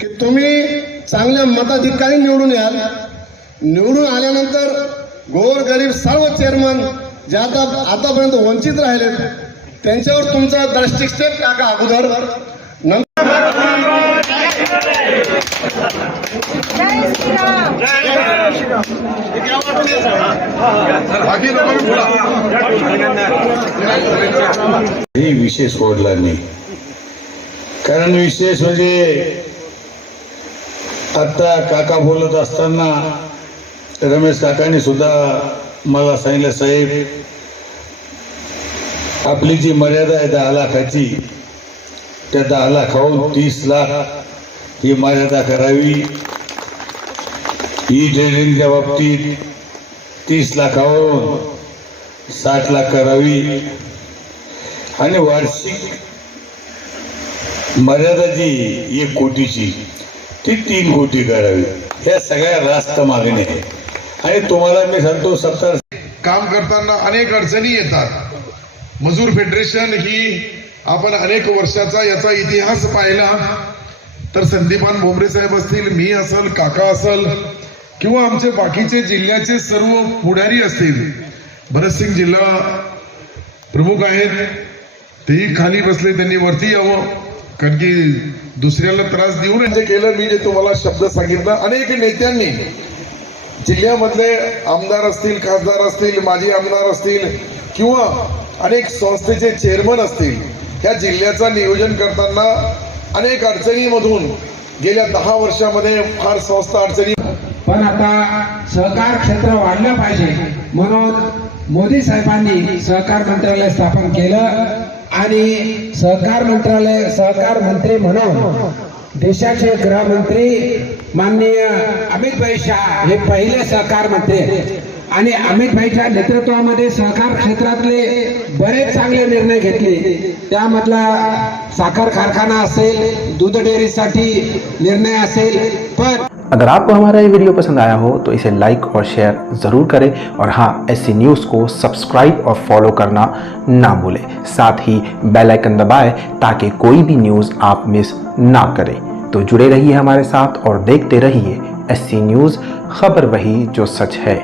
की तुम्ही चांगल्या मताधिकारी निवडून याल. निवडून आल्यानंतर गोर गरीब सर्व चेअरमन जे आता आतापर्यंत वंचित राहिले त्यांच्यावर तुमचा दृष्टिक्षेप टाका अगोदर. नंतर ही विशेष ओढला नाही कारण विशेष म्हणजे आता काका बोलत असताना रमेश काकांनी सुद्धा मला सांगितलं साहेब आपली जी मर्यादा आहे दहा लाखाची त्या दहा लाखाहून तीस लाख ही मर्यादा करावी. ही ट्रेनिंगच्या बाबतीत तीस लाखावरून साठ लाख करावी. आणि वार्षिक मर्यादा जी एक कोटीची ती तीन कोटी करावी. ह्या सगळ्या रास्त मागणी आहे. आणि तुम्हाला मी सांगतो सत्तर काम करताना अनेक अडचणी येतात. मजूर फेडरेशन ही आपण अनेक वर्षाचा याचा इतिहास पाहिला. तर संदीपान भोमरे साहेब असतील मी असल काका असल किंवा आमचे बाकीचे जिल्ह्याचे सर्व पुढारी असतील. भरतसिंग जिल्हा प्रमुख आहेत. तेही खाली बसले त्यांनी वरती यावं. कारण की दुसऱ्याला त्रास देऊन जे केलं मी जे तुम्हाला शब्द सांगितलं अनेक नेत्यांनी जिल्ह्यामधले आमदार असतील खासदार असतील माजी आमदार असतील किंवा अनेक संस्थेचे चेअरमन असतील ह्या जिल्ह्याचा नियोजन करताना अनेक अडचणीमधून गेल्या दहा वर्षामध्ये फार संस्था अडचणी पण आता सहकार क्षेत्र वाढलं पाहिजे. म्हणून मोदी साहेबांनी सहकार मंत्रालय स्थापन केलं. आणि सहकार मंत्रालय सहकार मंत्री म्हणून देशाचे गृहमंत्री माननीय अमित भाई शाह हे पहिले सहकार मंत्री आणि अमित भाईच्या नेतृत्वामध्ये सहकार क्षेत्रातले बरेच चांगले निर्णय घेतले. त्यामधला साखर कारखाना असेल दूध डेअरीसाठी निर्णय असेल पण अगर आपको हमारा ये वीडियो पसंद आया हो तो इसे लाइक और शेयर ज़रूर करें। और हाँ ऐसी न्यूज़ को सब्सक्राइब और फॉलो करना ना भूलें। साथ ही बेल आइकन दबाएँ, ताकि कोई भी न्यूज़ आप मिस ना करें। तो जुड़े रहिए हमारे साथ और देखते रहिए एस न्यूज़ खबर वही जो सच है।